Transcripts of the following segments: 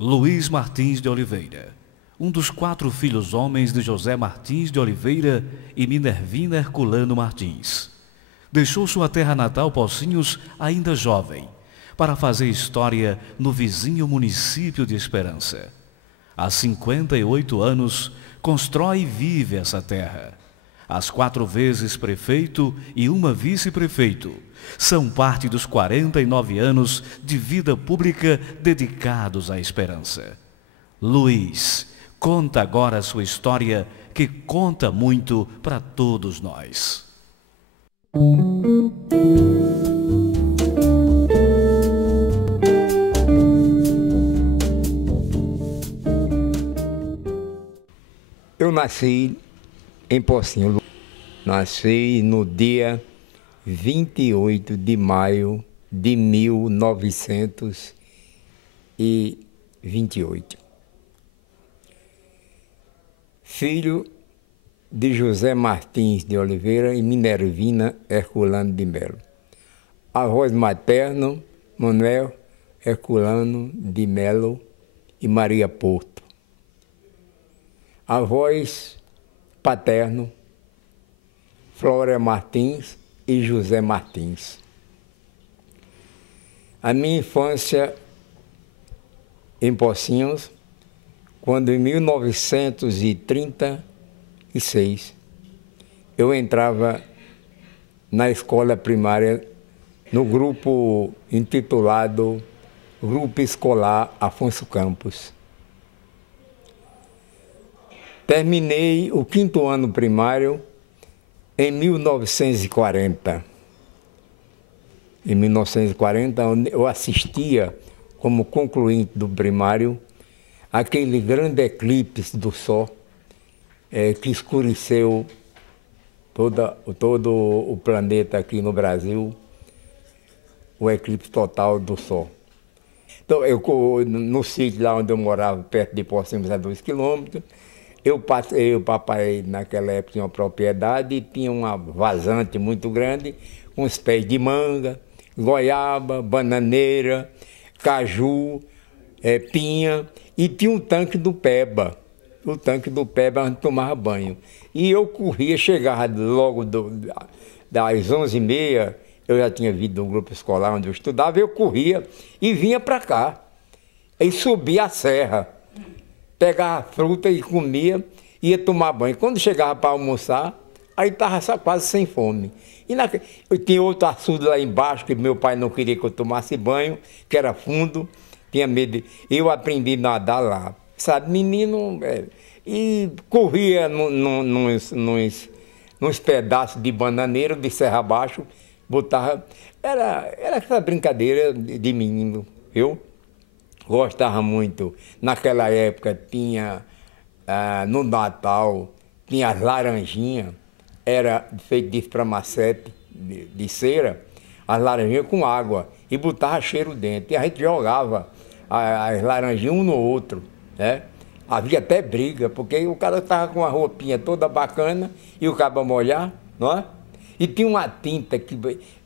Luiz Martins de Oliveira, um dos 4 filhos homens de José Martins de Oliveira e Minervina Herculano Martins. Deixou sua terra natal, Pocinhos, ainda jovem, para fazer história no vizinho município de Esperança. Há 58 anos, constrói e vive essa terra. As 4 vezes prefeito e uma vice-prefeito são parte dos 49 anos de vida pública dedicados à esperança. Luiz, conta agora a sua história, que conta muito para todos nós. Eu nasci em Pocinho. Nasci no dia 28 de maio de 1928. Filho de José Martins de Oliveira e Minervina Herculano de Melo. Avós materno, Manuel Herculano de Melo e Maria Porto. Avós paterno, Flora Martins e José Martins. A minha infância em Pocinhos, quando em 1936 eu entrava na escola primária no grupo intitulado Grupo Escolar Afonso Campos. Terminei o 5º ano primário em 1940. Em 1940, eu assistia, como concluinte do primário, aquele grande eclipse do Sol que escureceu todo o planeta aqui no Brasil, o eclipse total do Sol. Então, no sítio lá onde eu morava, perto de Pocinhos, a 2 quilômetros, o papai, naquela época, tinha uma propriedade e tinha uma vazante muito grande, com os pés de manga, goiaba, bananeira, caju, pinha, e tinha um tanque do Peba. O tanque do Peba, a gente tomava banho. E eu corria, chegava logo das 11h30, eu já tinha vindo do grupo escolar onde eu estudava, eu corria e vinha para cá. E subia a serra. Pegava fruta e comia, ia tomar banho. Quando chegava para almoçar, aí estava quase sem fome. Eu tinha outro açude lá embaixo, que meu pai não queria que eu tomasse banho, que era fundo, tinha medo. Eu aprendi a nadar lá, sabe, menino, e corria nos pedaços de bananeiro, de serra abaixo, botava... Era aquela brincadeira de menino, eu gostava muito. Naquela época tinha, no Natal, tinha as laranjinhas, era feito de espramassete, de cera, as laranjinhas com água, e botava cheiro dentro. E a gente jogava as laranjinhas um no outro, né? Havia até briga, porque o cara estava com a roupinha toda bacana e o cabo molhar, não é? E tinha uma tinta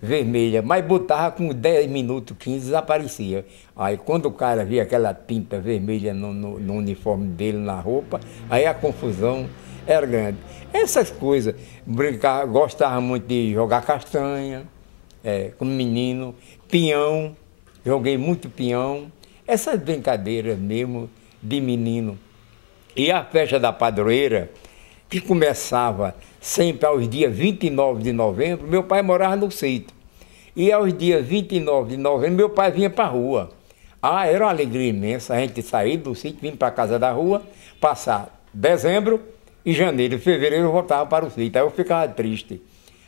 vermelha, mas botava com 10 minutos, 15, desaparecia. Aí quando o cara via aquela tinta vermelha no uniforme dele, na roupa, aí a confusão era grande. Essas coisas, brincar, gostava muito de jogar castanha, como menino, peão, joguei muito peão, essas brincadeiras mesmo de menino. E a festa da padroeira, que começava sempre aos dias 29 de novembro, meu pai morava no sítio. E aos dias 29 de novembro, meu pai vinha para a rua. Era uma alegria imensa a gente sair do sítio, vir para a casa da rua, passar dezembro e janeiro, fevereiro eu voltava para o sítio. Aí eu ficava triste.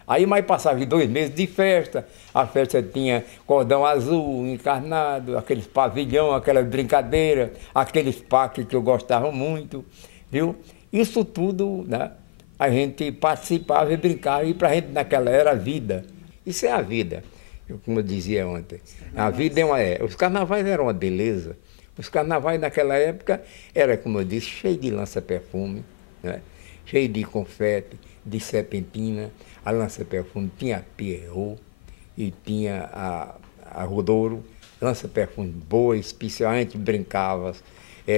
Aí mais passava 2 meses de festa, a festa tinha cordão azul, encarnado, aqueles pavilhão, aquelas brincadeiras, aqueles parques que eu gostava muito, viu? Isso tudo, né? A gente participava e brincava, e para a gente naquela era a vida. Isso é a vida, como eu dizia ontem. A vida os carnavais eram uma beleza. Os carnavais naquela época era, como eu disse, cheio de lança-perfume, né? Cheio de confete, de serpentina. A lança-perfume tinha a Pierrot e tinha a Rodoro, lança-perfume boa, especial, a gente brincava,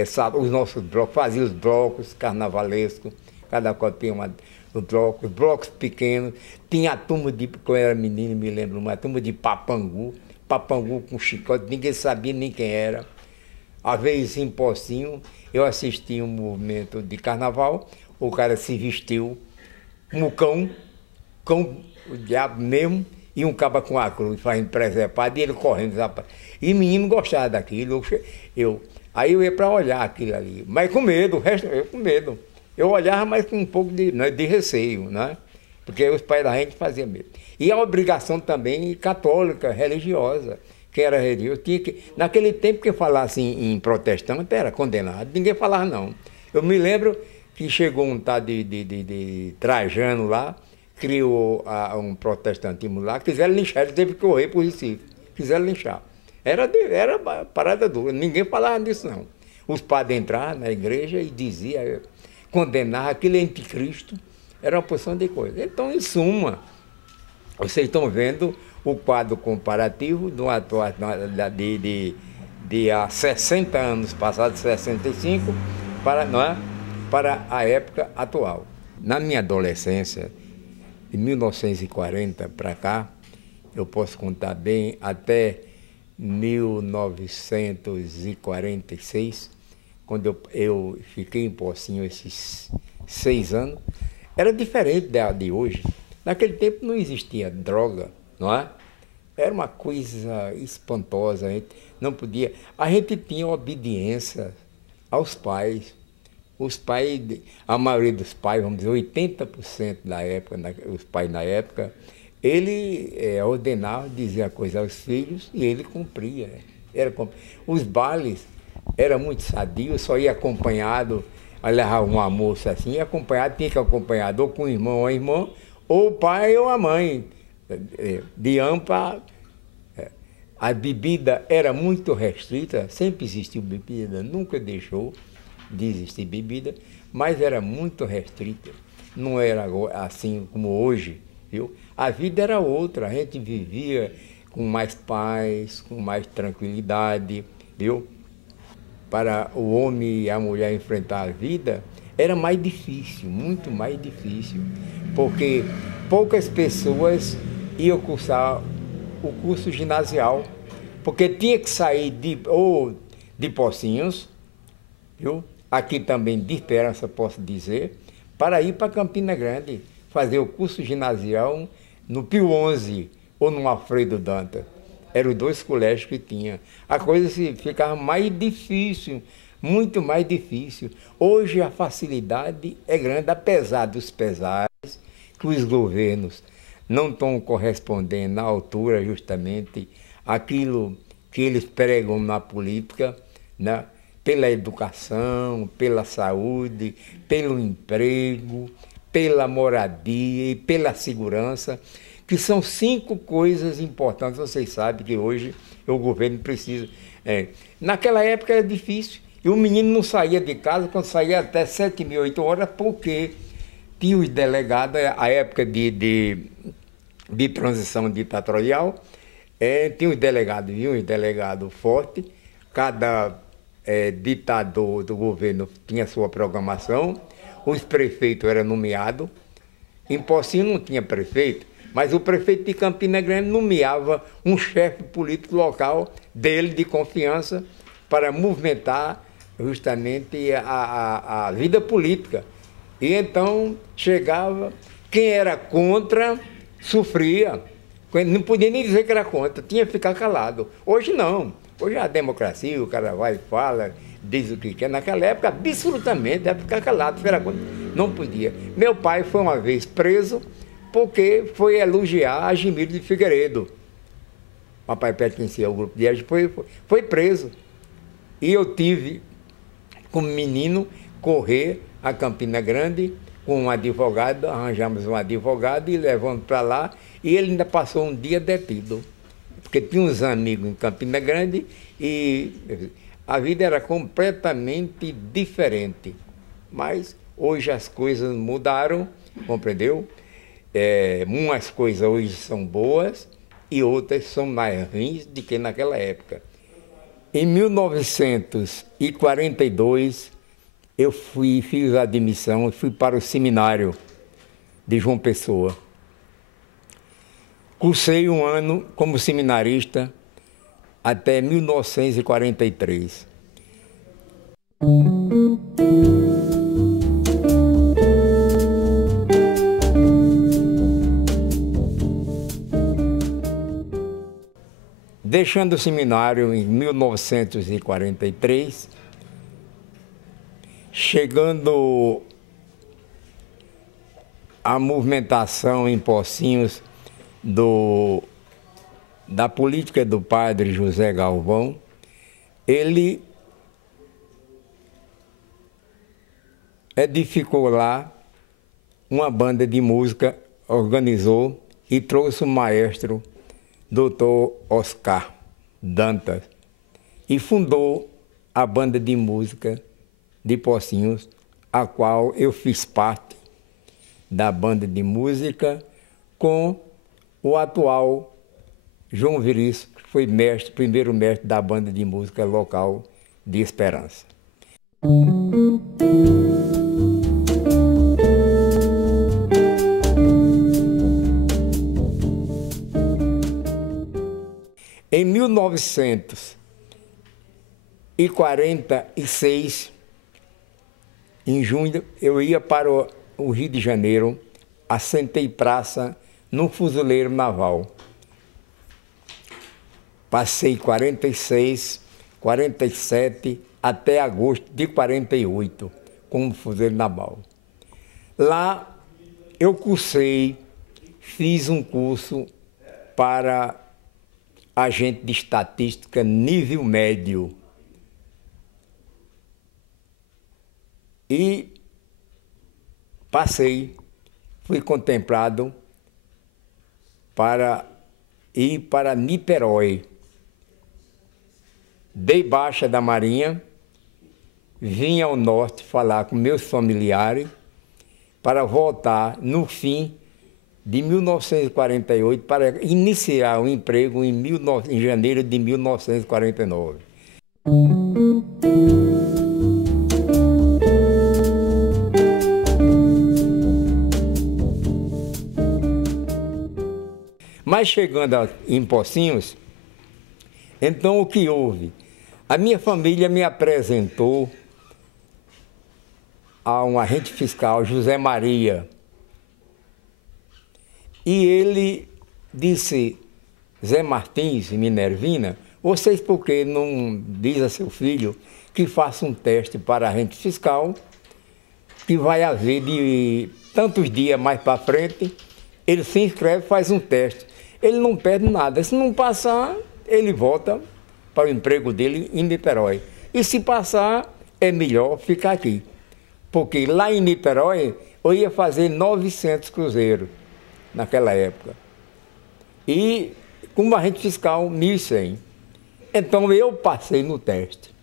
sabe, os nossos blocos, fazia os blocos carnavalescos, cada qual tinha os blocos pequenos, tinha a turma de, quando eu era menino, me lembro, uma turma de papangu, papangu com chicote, ninguém sabia nem quem era. Às vezes em Pocinho, eu assisti um movimento de carnaval, o cara se vestiu como cão, o diabo mesmo, e um caba com a cruz, fazendo presepado, e ele correndo. E o menino gostava daquilo. Aí eu ia para olhar aquilo ali, mas com medo, o resto eu com medo. Eu olhava, mas com um pouco de receio, né? Porque os pais da gente faziam medo. E a obrigação também católica, religiosa. Quem era religioso tinha que... Naquele tempo que falasse em protestante era condenado, ninguém falava não. Eu me lembro que chegou um tal de Trajano lá, criou um protestantismo lá, quiseram linchar, ele teve que correr para o Recife, quiseram linchar. Era parada dura, ninguém falava disso não. Os padres entravam na igreja e diziam, condenavam aquele anticristo, era uma porção de coisa. Então, em suma, vocês estão vendo o quadro comparativo do atual de há 60 anos passados, 65, para a época atual. Na minha adolescência, de 1940 para cá, eu posso contar bem, até 1946, quando eu fiquei em Pocinho esses 6 anos, era diferente da de hoje. Naquele tempo não existia droga, não é? Era uma coisa espantosa, a gente não podia... A gente tinha obediência aos pais. Os pais, a maioria dos pais, vamos dizer, 80% da época, os pais na época, ele ordenava, dizia a coisa aos filhos e ele cumpria. Os bailes eram muito sadios, só ia acompanhado, levava uma moça assim, tinha que acompanhar ou com o irmão ou a irmã, ou o pai ou a mãe. De AMPA, a bebida era muito restrita, sempre existiu bebida, nunca deixou de existir bebida, mas era muito restrita, não era assim como hoje, viu? A vida era outra, a gente vivia com mais paz, com mais tranquilidade, viu? Para o homem e a mulher enfrentar a vida, era mais difícil, muito mais difícil, porque poucas pessoas iam cursar o curso ginasial, porque tinha que sair de Pocinhos, viu? Aqui também de Esperança, posso dizer, para ir para Campina Grande, fazer o curso ginasial no Pio XI ou no Alfredo Dantas. Eram os 2 colégios que tinha. A coisa ficava mais difícil, muito mais difícil. Hoje a facilidade é grande, apesar dos pesares que os governos não estão correspondendo à altura justamente àquilo que eles pregam na política, né? Pela educação, pela saúde, pelo emprego, pela moradia e pela segurança, que são 5 coisas importantes. Vocês sabem que hoje o governo precisa. Naquela época era difícil, e o menino não saía de casa, quando saía até 7h30, 8h, porque tinha os delegados, a época de transição ditatorial, tinha os delegados, viu? Os delegados fortes, cada ditador do governo tinha sua programação, os prefeitos eram nomeados, em Pocinho não tinha prefeito, mas o prefeito de Campina Grande nomeava um chefe político local dele, de confiança, para movimentar justamente a vida política. E então chegava, quem era contra sofria, não podia nem dizer que era contra, tinha que ficar calado. Hoje não, hoje é a democracia, o cara vai e fala, diz o que quer. Naquela época, absolutamente, deve ficar calado, não podia. Meu pai foi uma vez preso porque foi elogiar a Gemílio de Figueiredo. O papai pertencia ao grupo de foi preso. E eu tive, como menino, correr a Campina Grande com um advogado, arranjamos um advogado e levamos para lá, e ele ainda passou um dia detido, porque tinha uns amigos em Campina Grande e a vida era completamente diferente. Mas hoje as coisas mudaram, compreendeu? Umas coisas hoje são boas e outras são mais ruins do que naquela época. Em 1942, eu fiz a admissão e fui para o seminário de João Pessoa. Cursei um ano como seminarista até 1943. Deixando o seminário em 1943, chegando a movimentação em Pocinhos da política do padre José Galvão, ele edificou lá uma banda de música, organizou e trouxe o maestro Dr. Oscar Dantas e fundou a banda de música de Pocinhos, a qual eu fiz parte da banda de música com o atual João Virício, que foi mestre, primeiro mestre da banda de música local de Esperança. Em 1946, em junho, eu ia para o Rio de Janeiro, assentei praça no fuzileiro naval. Passei 46, 47 até agosto de 48 como fuzileiro naval. Lá eu cursei, fiz um curso para agente de estatística nível médio. E passei, fui contemplado para ir para Niterói. Dei baixa da Marinha, vim ao norte falar com meus familiares para voltar no fim de 1948 para iniciar o emprego em janeiro de 1949. Mas chegando em Pocinhos, então o que houve? A minha família me apresentou a um agente fiscal, José Maria, e ele disse: Zé Martins e Minervina, vocês por que não diz a seu filho que faça um teste para agente fiscal, que vai haver de tantos dias mais para frente, ele se inscreve, faz um teste. Ele não perde nada. Se não passar, ele volta para o emprego dele em Niterói. E se passar, é melhor ficar aqui. Porque lá em Niterói, eu ia fazer 900 cruzeiros naquela época. E como agente fiscal, 1.100. Então eu passei no teste.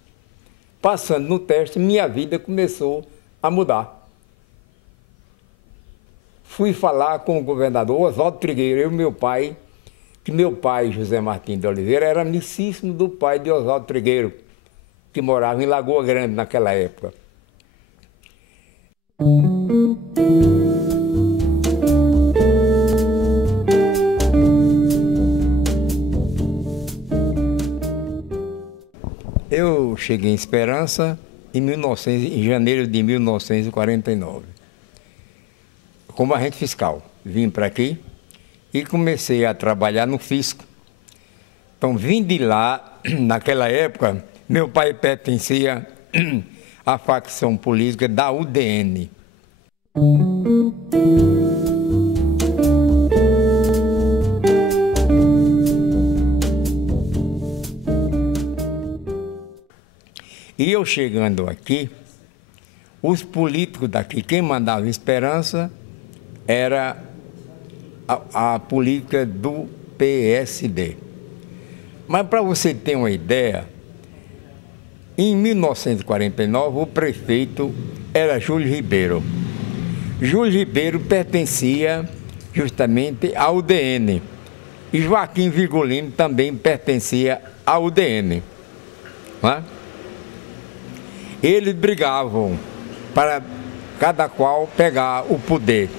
Passando no teste, minha vida começou a mudar. Fui falar com o governador Oswaldo Trigueiro, eu e meu pai, que meu pai, José Martins de Oliveira, era amicíssimo do pai de Oswaldo Trigueiro, que morava em Lagoa Grande naquela época. Eu cheguei em Esperança em janeiro de 1949, como agente fiscal. Vim para aqui e comecei a trabalhar no fisco. Então, vim de lá, naquela época, meu pai pertencia à facção política da UDN. E eu chegando aqui, os políticos daqui, quem mandava Esperança era a política do PSD. Mas para você ter uma ideia, em 1949 o prefeito era Júlio Ribeiro. Júlio Ribeiro pertencia justamente à UDN. E Joaquim Virgulino também pertencia à UDN. não é? Eles brigavam para cada qual pegar o poder.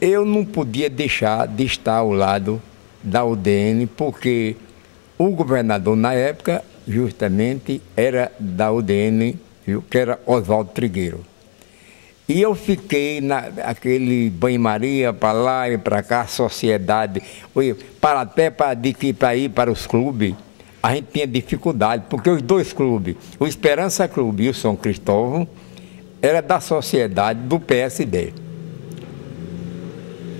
Eu não podia deixar de estar ao lado da UDN, porque o governador na época, justamente, era da UDN, que era Oswaldo Trigueiro. E eu fiquei naquele banho-maria, para lá e para cá, sociedade, até para ir para os clubes, a gente tinha dificuldade, porque os dois clubes, o Esperança Clube e o São Cristóvão, era da sociedade do PSD.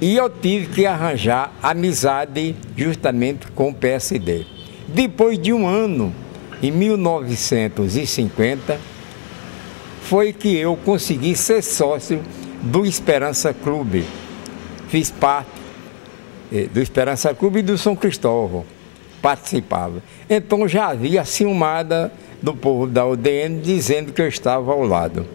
E eu tive que arranjar amizade justamente com o PSD. Depois de um ano, em 1950, foi que eu consegui ser sócio do Esperança Clube. Fiz parte do Esperança Clube e do São Cristóvão. Participava. Então já havia a ciumada do povo da UDN dizendo que eu estava ao lado.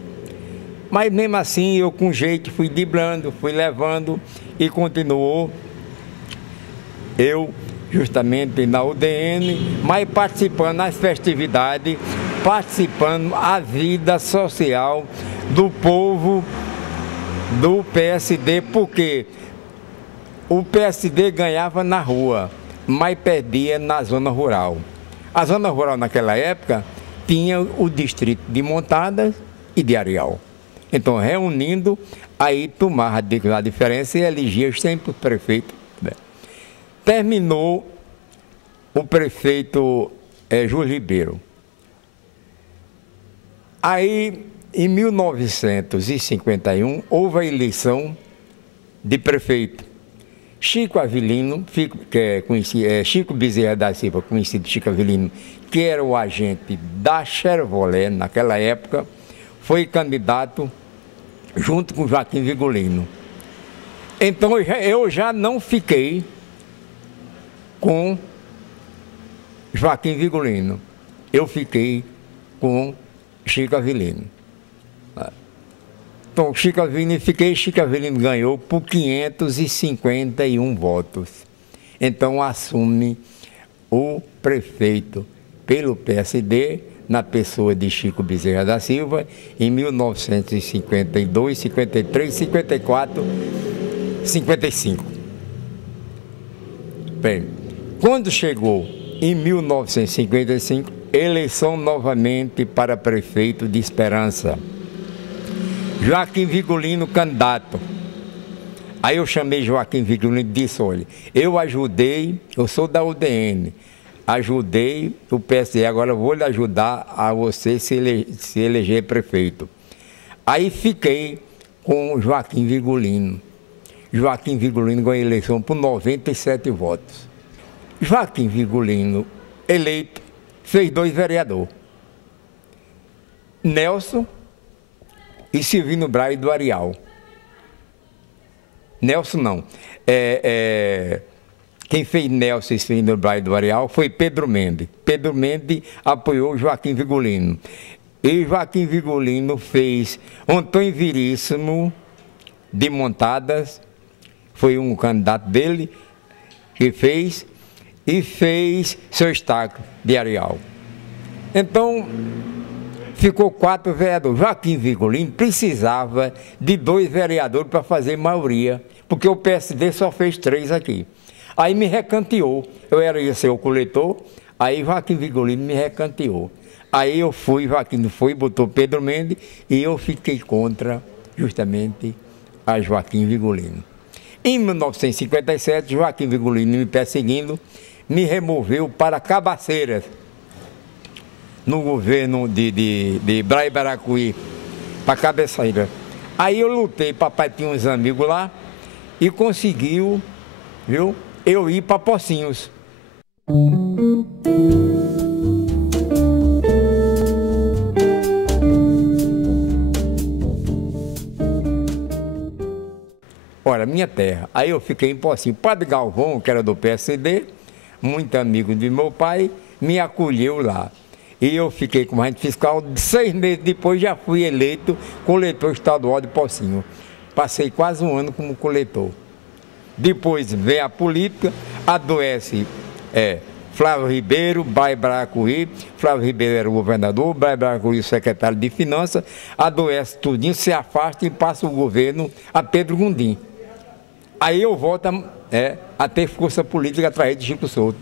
Mas mesmo assim eu com jeito fui driblando, fui levando e continuou eu justamente na UDN, mas participando das festividades, participando da vida social do povo do PSD, porque o PSD ganhava na rua, mas perdia na zona rural. A zona rural naquela época tinha o distrito de Montadas e de Areal. Então, reunindo, aí tomava a diferença e elegia sempre o prefeito. Terminou o prefeito Júlio Ribeiro. Aí, em 1951, houve a eleição de prefeito. Chico Avelino, Chico Bezerra da Silva, conhecido Chico Avelino, que era o agente da Chevrolet naquela época, foi candidato junto com Joaquim Vigolino. Então eu já não fiquei com Joaquim Vigolino, eu fiquei com Chico Avelino. Então, Chico Avelino ganhou por 551 votos. Então, assume o prefeito pelo PSD, na pessoa de Chico Bezerra da Silva, em 1952, 53, 54, 55. Bem, quando chegou em 1955, eleição novamente para prefeito de Esperança. Joaquim Vigolino, candidato. Aí eu chamei Joaquim Vigolino e disse, olha, eu ajudei, eu sou da UDN, ajudei o PSD, agora vou lhe ajudar a você se eleger prefeito. Aí fiquei com Joaquim Vigolino. Joaquim Vigolino ganhou a eleição por 97 votos. Joaquim Vigolino, eleito, fez 2 vereadores. Nelson e Silvino Braille do Areal. Nelson não. Quem fez Nelson e Silvino Braille do Areal foi Pedro Mendes. Pedro Mendes apoiou Joaquim Vigolino. E Joaquim Vigolino fez Antônio Veríssimo de Montadas, foi um candidato dele que fez, e fez Seu Estaco de Areal. Então, ficou 4 vereadores. Joaquim Vigolino precisava de 2 vereadores para fazer maioria, porque o PSD só fez 3 aqui. Aí me recanteou. Eu ia ser o coletor, aí Joaquim Vigolino me recanteou. Aí eu fui, Joaquim foi, botou Pedro Mendes, e eu fiquei contra, justamente, a Joaquim Vigolino. Em 1957, Joaquim Vigolino, me perseguindo, me removeu para Cabaceiras, no governo de Braia Baracuí, para Cabeceira. Aí eu lutei, papai tinha uns amigos lá, e conseguiu, viu, eu ir para Pocinhos. Olha, minha terra. Aí eu fiquei em Pocinhos. Padre Galvão, que era do PSD, muito amigo de meu pai, me acolheu lá. E eu fiquei como agente fiscal, 6 meses depois já fui eleito coletor estadual de Pocinho. Passei quase um ano como coletor. Depois vem a política, adoece Flávio Ribeiro, Bai Bracuri, Flávio Ribeiro era o governador, Bai Bracuri o secretário de Finanças, adoece tudinho, se afasta e passa o governo a Pedro Gondim. Aí eu volto a ter força política através de Chico Souto.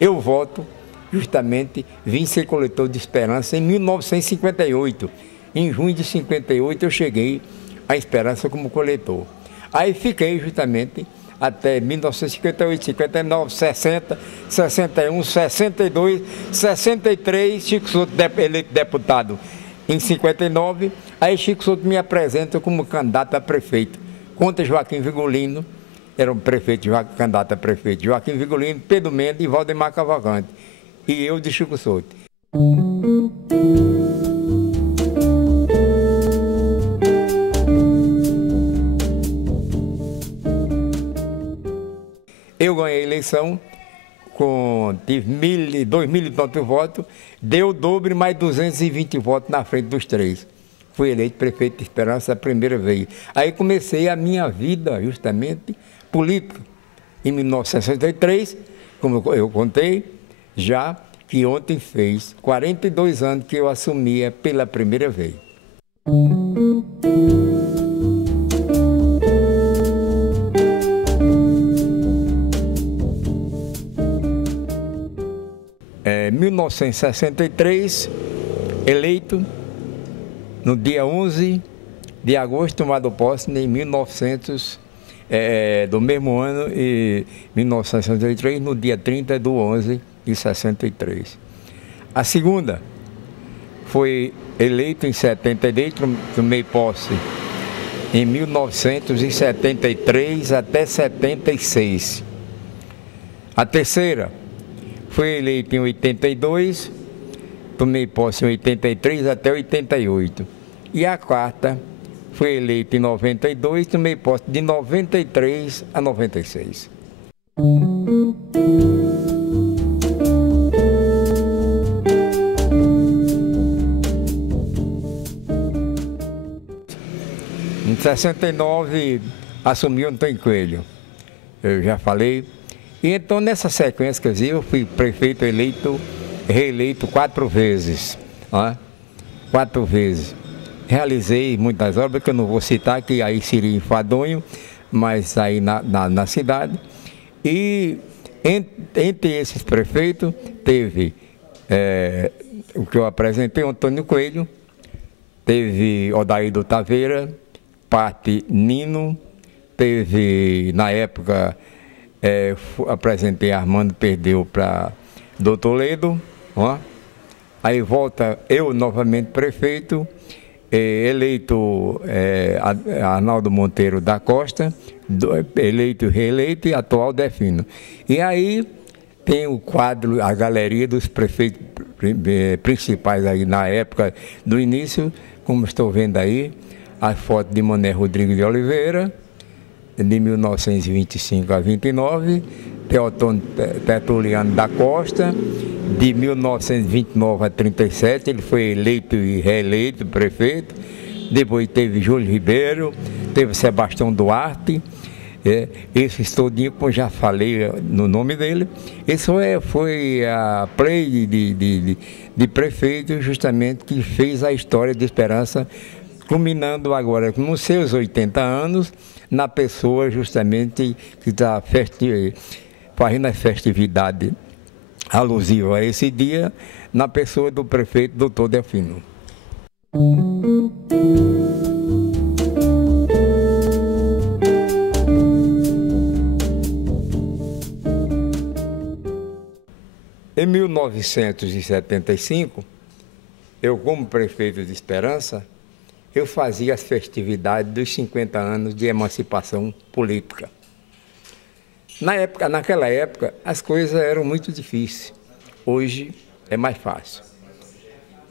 Eu volto, justamente, vim ser coletor de Esperança em 1958. Em junho de 58 eu cheguei à Esperança como coletor. Aí fiquei justamente até 1958, 59, 60, 61, 62, 63, Chico Souto eleito deputado em 59. Aí Chico Souto me apresenta como candidato a prefeito contra Joaquim Vigolino. Era um prefeito, candidato a prefeito, Joaquim Vigolino, Pedro Mendes e Valdemar Cavalcante. E eu de Chico Souto. Eu ganhei a eleição, tive 2.000 e tantos votos, deu o dobro mais 220 votos na frente dos três. Fui eleito prefeito de Esperança a primeira vez. Aí comecei a minha vida, justamente, política. Em 1963, como eu contei, já que ontem fez 42 anos que eu assumia pela primeira vez. Em 1963, eleito no dia 11 de agosto, tomado posse em 1900, do mesmo ano, e 1963, no dia 30 de 11 de 63. A segunda foi eleito em 72, tomei posse em 1973 até 76. A terceira foi eleito em 82, tomei posse em 83 até 88. E a quarta foi eleito em 92, tomei posse de 93 a 96. Em 69, assumi o Antônio Coelho, eu já falei. E então, nessa sequência, quer dizer, eu fui prefeito reeleito 4 vezes. 4 vezes. Realizei muitas obras, que eu não vou citar, que aí seria enfadonho, mas aí na cidade. E entre esses prefeitos, teve o que eu apresentei, Antônio Coelho, teve Odaído Taveira, parte Nino, teve, na época, apresentei Armando, perdeu para Doutor Ledo, aí volta eu novamente prefeito, eleito Arnaldo Monteiro da Costa, eleito e reeleito, e atual Defino. E aí tem o quadro, a galeria dos prefeitos principais aí na época do início, como estou vendo aí, a foto de Mané Rodrigues de Oliveira, de 1925 a 29, Teotônio Tertuliano da Costa, de 1929 a 37, ele foi eleito e reeleito prefeito. Depois teve Júlio Ribeiro, teve Sebastião Duarte, esse todinho, como já falei no nome dele. Isso foi a play de prefeito, justamente, que fez a história de Esperança, culminando agora nos seus 80 anos, na pessoa justamente que está fazendo a festividade alusiva a esse dia, na pessoa do prefeito Dr. Delfino. Em 1975, eu, como prefeito de Esperança, eu fazia as festividades dos 50 anos de emancipação política. Naquela época, as coisas eram muito difíceis. Hoje é mais fácil.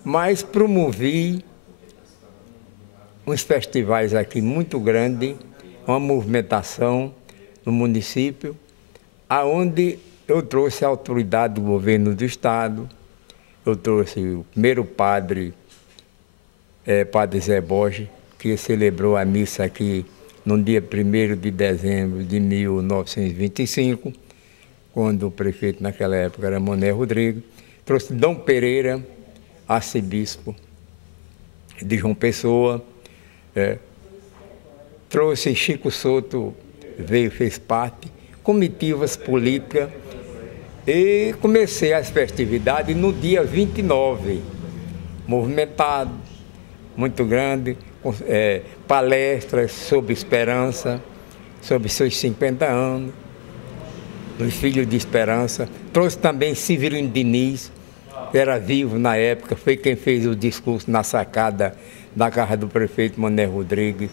Mas promovi uns festivais aqui muito grandes, uma movimentação no município, aonde eu trouxe a autoridade do governo do Estado, eu trouxe o primeiro padre Padre Zé Borges, que celebrou a missa aqui no dia 1º de dezembro de 1925, quando o prefeito naquela época era Mané Rodrigues. Trouxe Dom Pereira, arcebispo de João Pessoa, trouxe Chico Souto, veio, fez parte, comitivas políticas, e comecei as festividades no dia 29, movimentado, muito grande, palestras sobre esperança, sobre seus 50 anos, dos Filhos de Esperança. Trouxe também Severino Diniz, que era vivo na época, foi quem fez o discurso na sacada da casa do prefeito Mané Rodrigues,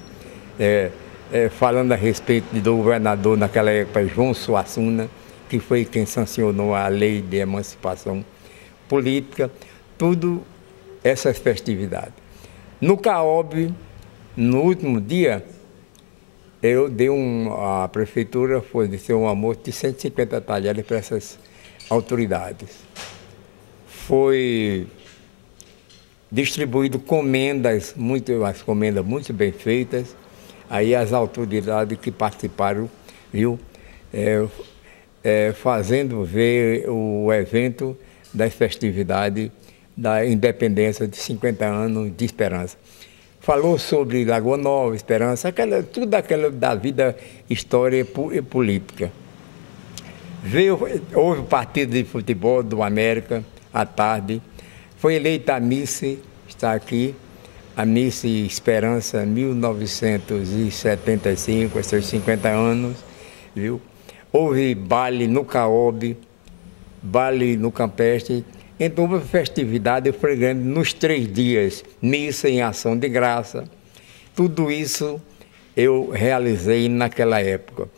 falando a respeito do governador naquela época, João Suassuna, que foi quem sancionou a lei de emancipação política, tudo essas festividades. No CAOB, no último dia, a prefeitura forneceu um almoço de 150 talheres para essas autoridades. Foi distribuído comendas, umas comendas muito bem feitas. Aí as autoridades que participaram, viu, fazendo ver o evento das festividades da independência de 50 anos de Esperança. Falou sobre Lagoa Nova, Esperança, tudo aquilo da vida, história e política. Houve partido de futebol do América à tarde, foi eleita a Miss, está aqui, a Miss Esperança 1975, seus 50 anos, viu? Houve baile no CAOB, baile no Campestre. Então, houve festividade foi grande nos 3 dias, missa em ação de graça. Tudo isso eu realizei naquela época.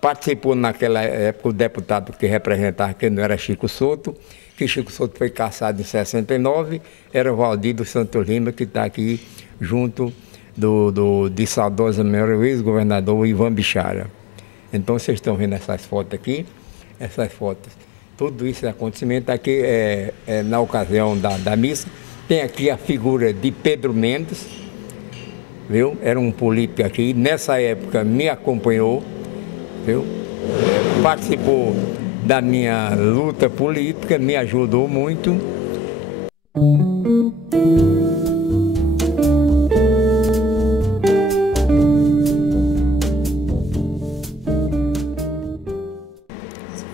Participou naquela época o deputado que representava, que não era Chico Souto, que Chico Souto foi cassado em 69, era o Valdir do Santos Lima, que está aqui junto de saudosa memória, o ex-governador Ivan Bichara. Então, vocês estão vendo essas fotos aqui, essas fotos. Tudo isso é acontecimento aqui na ocasião da missa. Tem aqui a figura de Pedro Mendes, viu? Era um político aqui, nessa época me acompanhou, viu? Participou da minha luta política, me ajudou muito.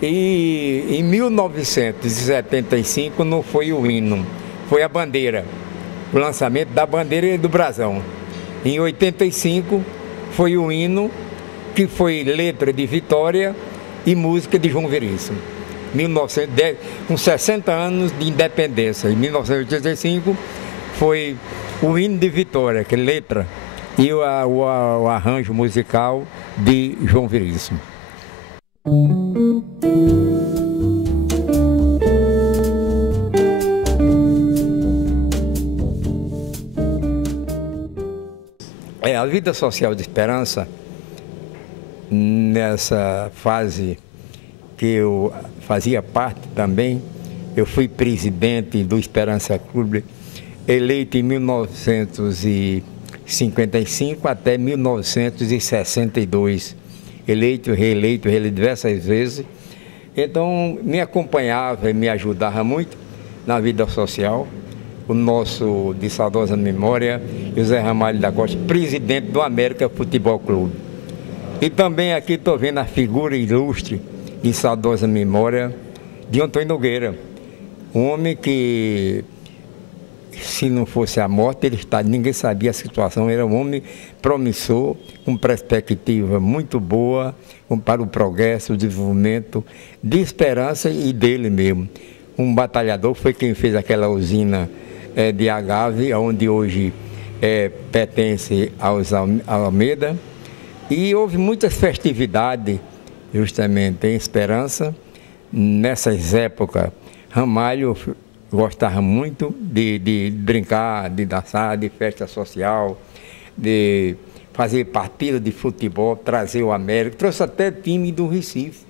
E em 1975 não foi o hino, foi a bandeira, o lançamento da bandeira do brasão. Em 85 foi o hino, que foi letra de Vitória e música de João Veríssimo. 1910, com 60 anos de independência, em 1985 foi o hino de Vitória, que é letra, e o arranjo musical de João Veríssimo. A vida social de Esperança, nessa fase que eu fazia parte também, eu fui presidente do Esperança Clube, eleito em 1955 até 1962. Eleito, reeleito diversas vezes. Então, me acompanhava e me ajudava muito na vida social. O nosso, de saudosa memória, José Ramalho da Costa, presidente do América Futebol Clube. E também aqui estou vendo a figura ilustre, de saudosa memória, de Antônio Nogueira. Um homem que, se não fosse a morte, ninguém sabia a situação. Era um homem promissor, com perspectiva muito boa para o progresso, o desenvolvimento de Esperança e dele mesmo. Um batalhador, foi quem fez aquela usina de agave, onde hoje pertence aos Almeida. E houve muitas festividades, justamente em Esperança. Nessas épocas, Ramalho gostava muito de brincar, de dançar, de festa social, de fazer partida de futebol, trazer o América, trouxe até time do Recife,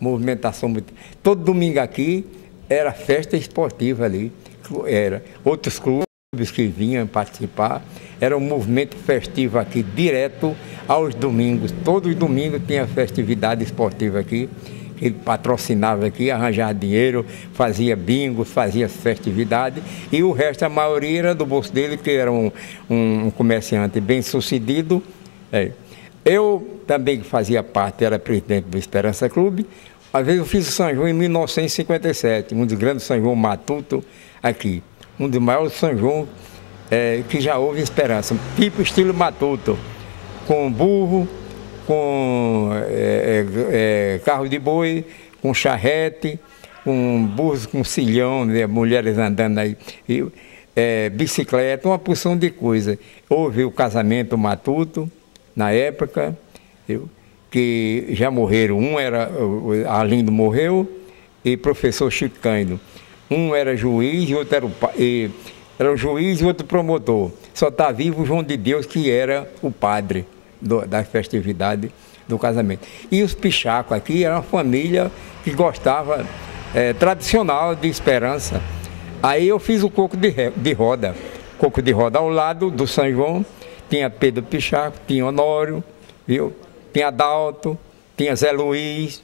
movimentação muito. Todo domingo aqui era festa esportiva ali, outros clubes. Os que vinham participar, era um movimento festivo aqui, direto aos domingos. Todos os domingos tinha festividade esportiva aqui, ele patrocinava aqui, arranjava dinheiro, fazia bingo, fazia festividade, e o resto, a maioria era do bolso dele, que era um comerciante bem sucedido. Eu também fazia parte, era presidente do Esperança Clube. Às vezes eu fiz o São João em 1957, um dos grandes São João Matuto aqui. Um dos maiores São João que já houve em Esperança, tipo estilo Matuto, com burro, com carro de boi, com charrete, com burros com cilhão, né, mulheres andando aí, bicicleta, uma porção de coisa. Houve o casamento Matuto, na época, que já morreram. Um era, Arlindo morreu, e professor Chico Cândido. Um era juiz e outro era o juiz e outro promotor. Só está vivo o João de Deus, que era o padre da festividade do casamento. E os Pichacos aqui eram uma família que gostava, tradicional de Esperança. Aí eu fiz o coco de roda. Coco de roda ao lado do São João, tinha Pedro Pichaco, tinha Honório, viu? Tinha Adalto, tinha Zé Luiz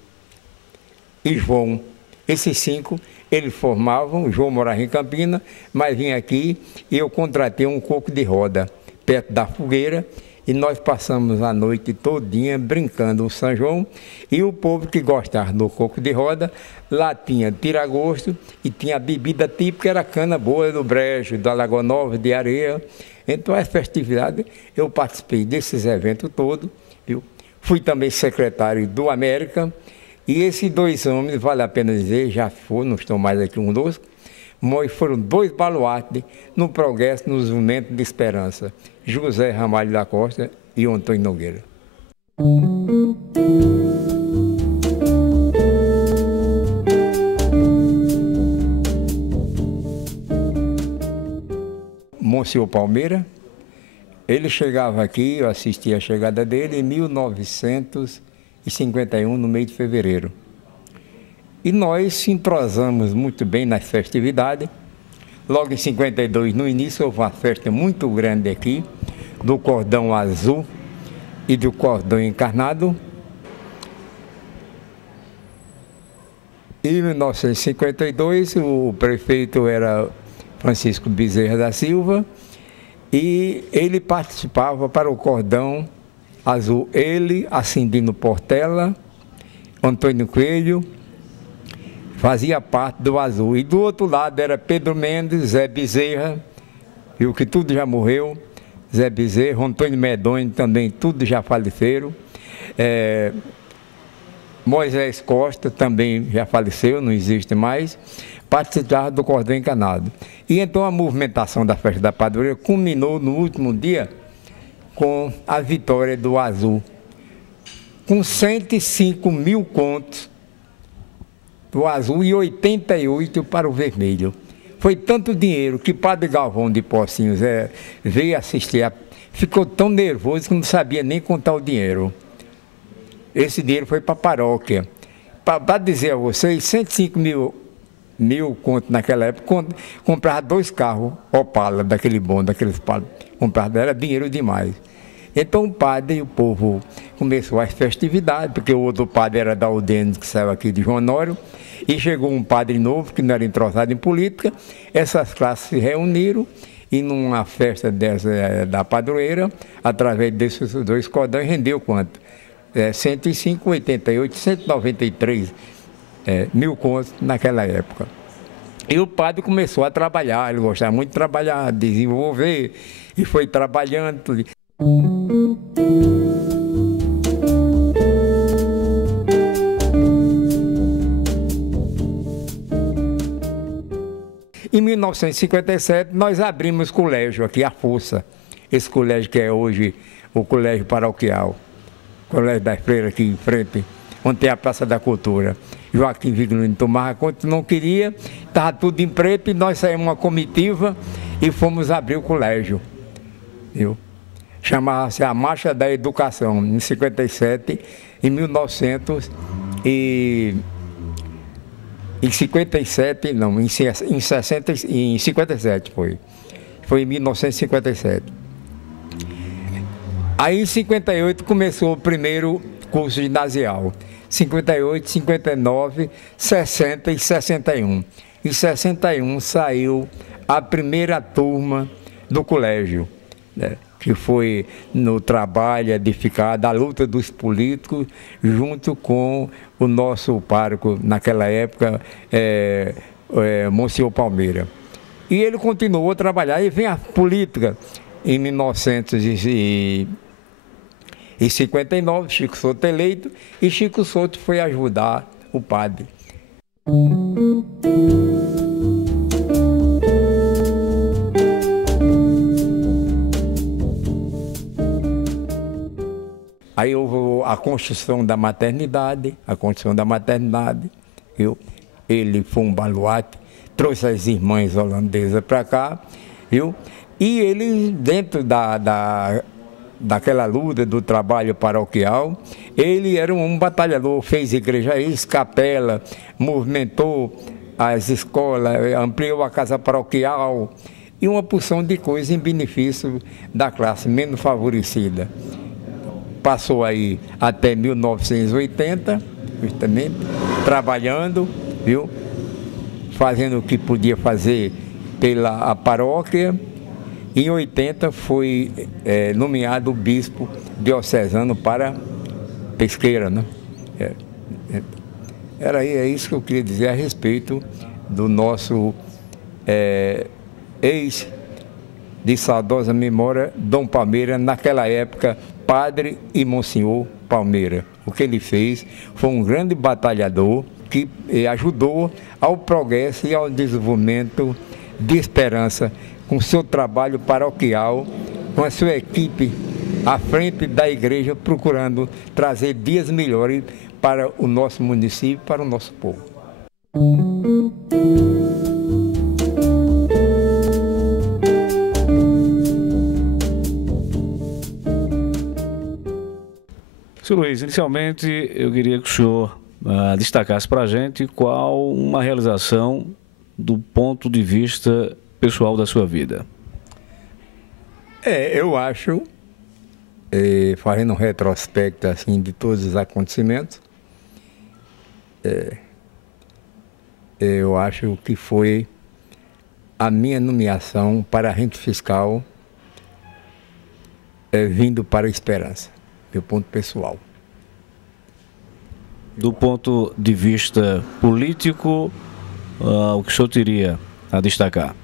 e João. Esses 5, eles formavam. João morava em Campina, mas vinha aqui e eu contratei um coco de roda perto da fogueira e nós passamos a noite todinha brincando o São João. E o povo que gostava do coco de roda, lá tinha tiragosto e tinha a bebida típica, era cana boa do Brejo, da Lagoa Nova, de Areia. Então, as festividades, eu participei desses eventos todos, viu? Fui também secretário do América. E esses 2 homens, vale a pena dizer, já foram, não estão mais aqui conosco, mas foram 2 baluartes no progresso, no movimento de Esperança. José Ramalho da Costa e o Antônio Nogueira. Monsenhor Palmeira, ele chegava aqui, eu assisti a chegada dele em 1951, no mês de fevereiro. E nós se entrosamos muito bem nas festividades. Logo em 52, no início, houve uma festa muito grande aqui, do cordão azul e do cordão encarnado. Em 1952, o prefeito era Francisco Bezerra da Silva, e ele participava para o cordão azul. Ele, Acindino Portela, Antônio Coelho, fazia parte do azul. E do outro lado era Pedro Mendes, Zé Bezerra, viu que tudo já morreu, Zé Bezerra, Antônio Medonho também, tudo já faleceram. Moisés Costa também já faleceu, não existe mais, participava do cordão encanado. E então a movimentação da festa da padroeira culminou no último dia com a vitória do azul, com 105 mil contos do azul e 88 para o vermelho. Foi tanto dinheiro que Padre Galvão de Pocinhos veio assistir, ficou tão nervoso que não sabia nem contar o dinheiro. Esse dinheiro foi para a paróquia. Para dizer a vocês, 105 mil contos naquela época, comprava 2 carros Opala, daquele bom, daqueles palos. Comprava, era dinheiro demais. Então o padre e o povo começou as festividades, porque o outro padre era da Udênese, que saiu aqui de João Honório, e chegou um padre novo, que não era entrosado em política. Essas classes se reuniram e numa festa da padroeira, através desses 2 cordões, rendeu quanto? 105, 88, 193 mil contos naquela época. E o padre começou a trabalhar, ele gostava muito de trabalhar, desenvolver, e foi trabalhando. Tudo. Em 1957, nós abrimos colégio aqui, a Força. Esse colégio que é hoje o Colégio Paroquial. Colégio das Freiras aqui em frente, onde tem a Praça da Cultura. Joaquim Viglino tomava conta, não queria, estava tudo em preto, e nós saímos uma comitiva e fomos abrir o colégio. Viu? Chamava-se a Marcha da Educação, em 57, em 1957, não, em 57 foi. Foi em 1957. Aí em 58 começou o primeiro curso ginasial. 58, 59, 60 e 61. Em 61 saiu a primeira turma do colégio, né, que foi no trabalho edificado, a luta dos políticos, junto com o nosso pároco, naquela época, Monsenhor Palmeira. E ele continuou a trabalhar, e vem a política em 1959, Chico Souto eleito, e Chico Souto foi ajudar o padre. Aí houve a construção da maternidade, ele foi um baluarte, trouxe as irmãs holandesas para cá, viu? E ele, dentro daquela luta do trabalho paroquial, ele era um batalhador, fez igreja, capela, movimentou as escolas, ampliou a casa paroquial e uma porção de coisas em benefício da classe menos favorecida. Passou aí até 1980, justamente, trabalhando, viu? Fazendo o que podia fazer pela paróquia. Em 80 foi nomeado bispo diocesano para Pesqueira, né? É isso que eu queria dizer a respeito do nosso ex de saudosa memória, Dom Palmeira, naquela época, padre e Monsenhor Palmeira. O que ele fez foi um grande batalhador que ajudou ao progresso e ao desenvolvimento de Esperança, com seu trabalho paroquial, com a sua equipe à frente da igreja, procurando trazer dias melhores para o nosso município, para o nosso povo. Senhor Luiz, inicialmente eu queria que o senhor destacasse para a gente qual uma realização do ponto de vista pessoal da sua vida. Eu acho, fazendo um retrospecto assim, de todos os acontecimentos, eu acho que foi a minha nomeação para rente fiscal vindo para a Esperança, meu ponto pessoal. Do ponto de vista político, o que o senhor teria a destacar?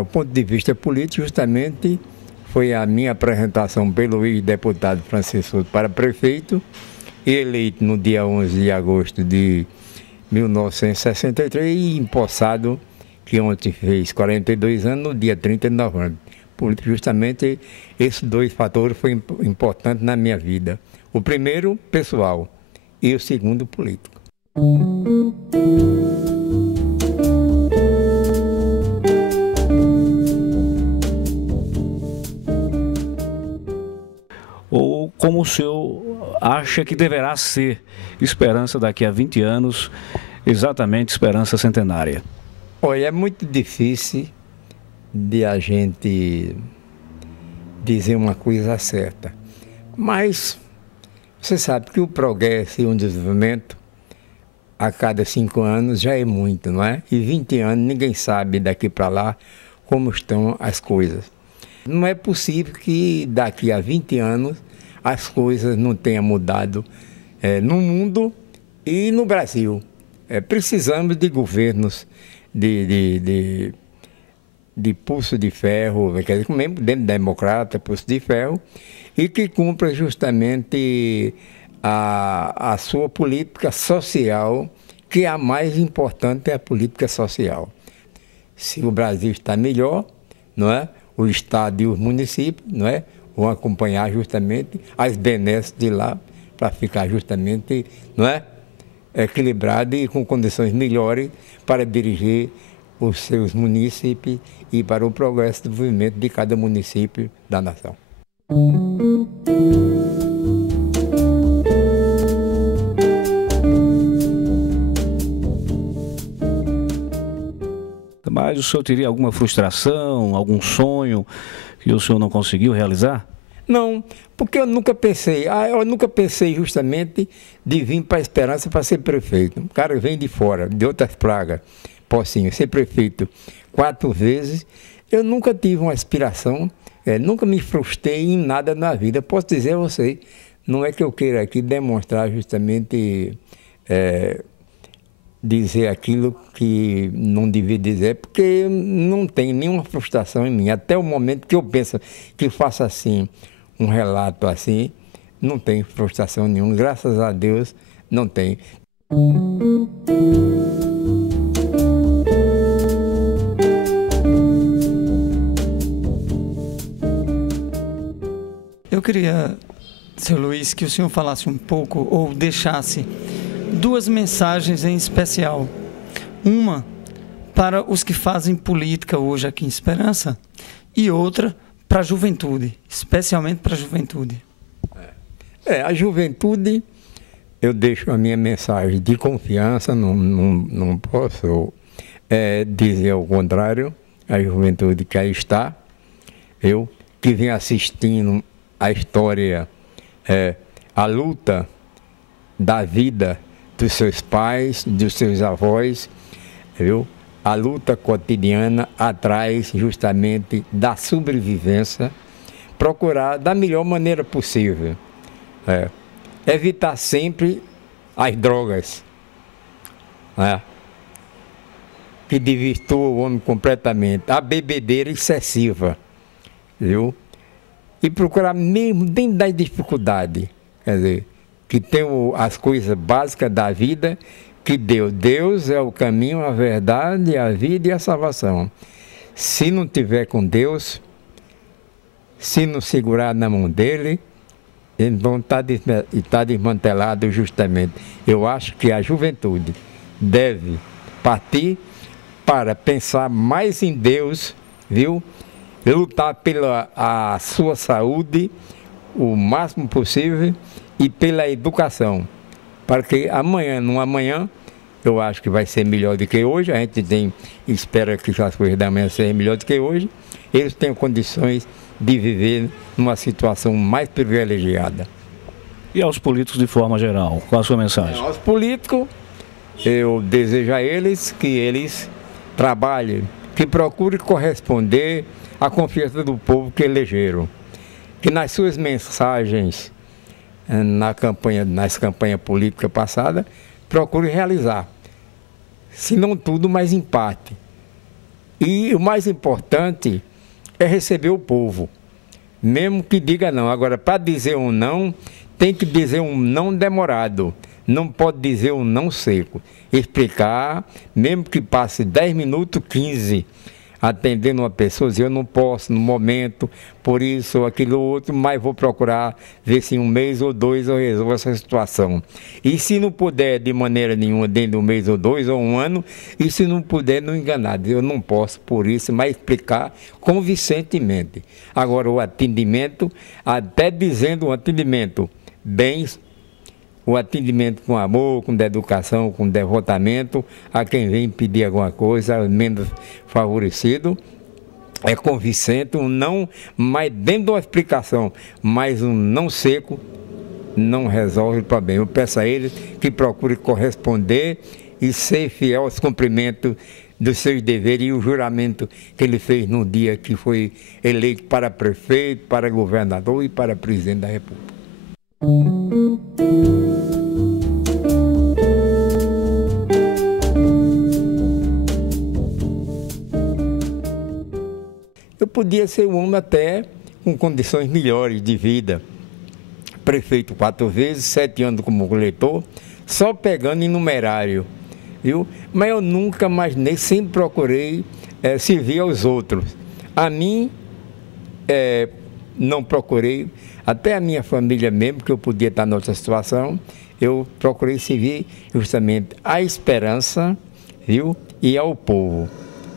O ponto de vista político, justamente, foi a minha apresentação pelo ex-deputado Francisco Souto para prefeito, eleito no dia 11 de agosto de 1963 e empossado, que ontem fez 42 anos, no dia 30 de novembro. Justamente, esses dois fatores foram importantes na minha vida. O primeiro, pessoal, e o segundo, político. Ou como o senhor acha que deverá ser Esperança daqui a 20 anos, exatamente Esperança centenária? Olha, é muito difícil de a gente dizer uma coisa certa, mas você sabe que o progresso e o desenvolvimento a cada 5 anos já é muito, não é? E 20 anos ninguém sabe daqui para lá como estão as coisas. Não é possível que daqui a 20 anos as coisas não tenham mudado no mundo e no Brasil. Precisamos de governos de pulso de ferro, quer dizer, mesmo dentro da democrata, pulso de ferro, e que cumpra justamente a sua política social, que a mais importante é a política social. Se o Brasil está melhor, não é? O Estado e os municípios, não é? Vão acompanhar justamente as benesses de lá, para ficar justamente, não é? Equilibrado e com condições melhores para dirigir os seus municípios e para o progresso e desenvolvimento de cada município da nação. Mas o senhor teria alguma frustração, algum sonho que o senhor não conseguiu realizar? Não, porque eu nunca pensei justamente de vir para a Esperança para ser prefeito. O cara vem de fora, de outras pragas, Pocinho, ser prefeito 4 vezes. Eu nunca tive uma aspiração, nunca me frustrei em nada na vida. Posso dizer a você, não é que eu queira aqui demonstrar justamente, dizer aquilo que não devia dizer, porque não tem nenhuma frustração em mim. Até o momento que eu penso que faça assim, um relato assim, não tem frustração nenhuma. Graças a Deus, não tem. Eu queria, seu Luiz, que o senhor falasse um pouco ou deixasse 2 mensagens em especial. Uma para os que fazem política hoje aqui em Esperança e outra para a juventude, especialmente para a juventude. A juventude, eu deixo a minha mensagem de confiança, não posso dizer o contrário. A juventude que aí está, eu que venho assistindo a história, a luta da vida dos seus pais, dos seus avós, viu? A luta cotidiana atrás justamente da sobrevivência, procurar da melhor maneira possível. Evitar sempre as drogas, que desvirtuam o homem completamente, a bebedeira excessiva, viu? E procurar mesmo dentro das dificuldades, quer dizer, que tem as coisas básicas da vida que Deus é o caminho, a verdade, a vida e a salvação. Se não tiver com Deus, se não segurar na mão dele, então está desmantelado justamente. Eu acho que a juventude deve partir para pensar mais em Deus, viu? Lutar pela a sua saúde o máximo possível e pela educação, para que amanhã, eu acho que vai ser melhor do que hoje. A gente espera que as coisas da manhã sejam melhor do que hoje. Eles tenham condições de viver numa situação mais privilegiada. E aos políticos de forma geral, qual a sua mensagem? Aos políticos, eu desejo a eles que eles trabalhem, que procurem corresponder à confiança do povo que elegeram. Que nas suas mensagens, nas campanhas políticas passadas, procurem realizar. Se não tudo, mas em parte. E o mais importante é receber o povo. Mesmo que diga não. Agora, para dizer um não, tem que dizer um não demorado. Não pode dizer um não seco. Explicar, mesmo que passe 10 minutos, 15, atendendo uma pessoa, dizer, eu não posso no momento, por isso ou aquilo outro, mas vou procurar ver se em 1 mês ou 2 eu resolvo essa situação. E se não puder de maneira nenhuma, dentro de 1 mês ou 2 ou 1 ano, e se não puder, não enganar, dizer, eu não posso por isso, mas explicar convincentemente. Agora, o atendimento, até dizendo o atendimento bem, o atendimento com amor, com educação, com devotamento, a quem vem pedir alguma coisa, menos favorecido, é convincente, um não, mas dentro de uma explicação, mas um não seco, não resolve o problema. Eu peço a eles que procurem corresponder e ser fiel aos cumprimentos dos seus deveres e o juramento que ele fez no dia que foi eleito para prefeito, para governador e para presidente da República. Eu podia ser um homem até com condições melhores de vida. Prefeito 4 vezes, 7 anos como coletor, só pegando em numerário, viu? Mas eu nunca imaginei, sempre procurei servir aos outros. A mim, não procurei, até a minha família mesmo, que eu podia estar noutra situação, eu procurei servir justamente à esperança, viu? E ao povo.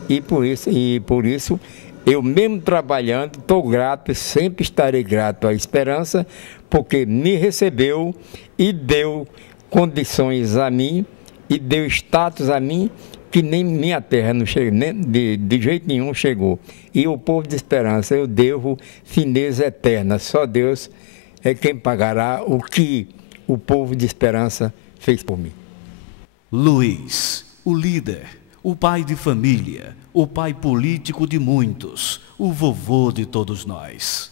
E por isso eu mesmo trabalhando, estou grato, sempre estarei grato à esperança, porque me recebeu e deu condições a mim, e deu status a mim, que nem minha terra não chega, nem de jeito nenhum chegou. E o povo de Esperança, eu devo fineza eterna. Só Deus é quem pagará o que o povo de Esperança fez por mim. Luiz, o líder, o pai de família, o pai político de muitos, o vovô de todos nós.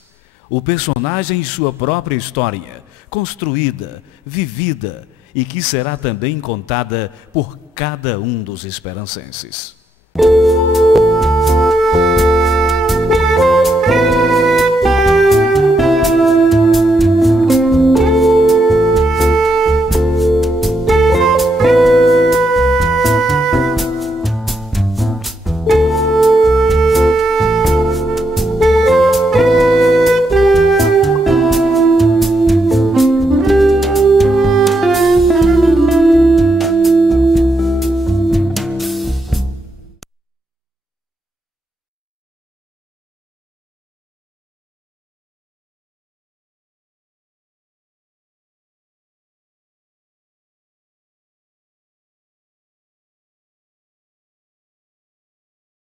O personagem em sua própria história, construída, vivida e que será também contada por cada um dos esperancenses.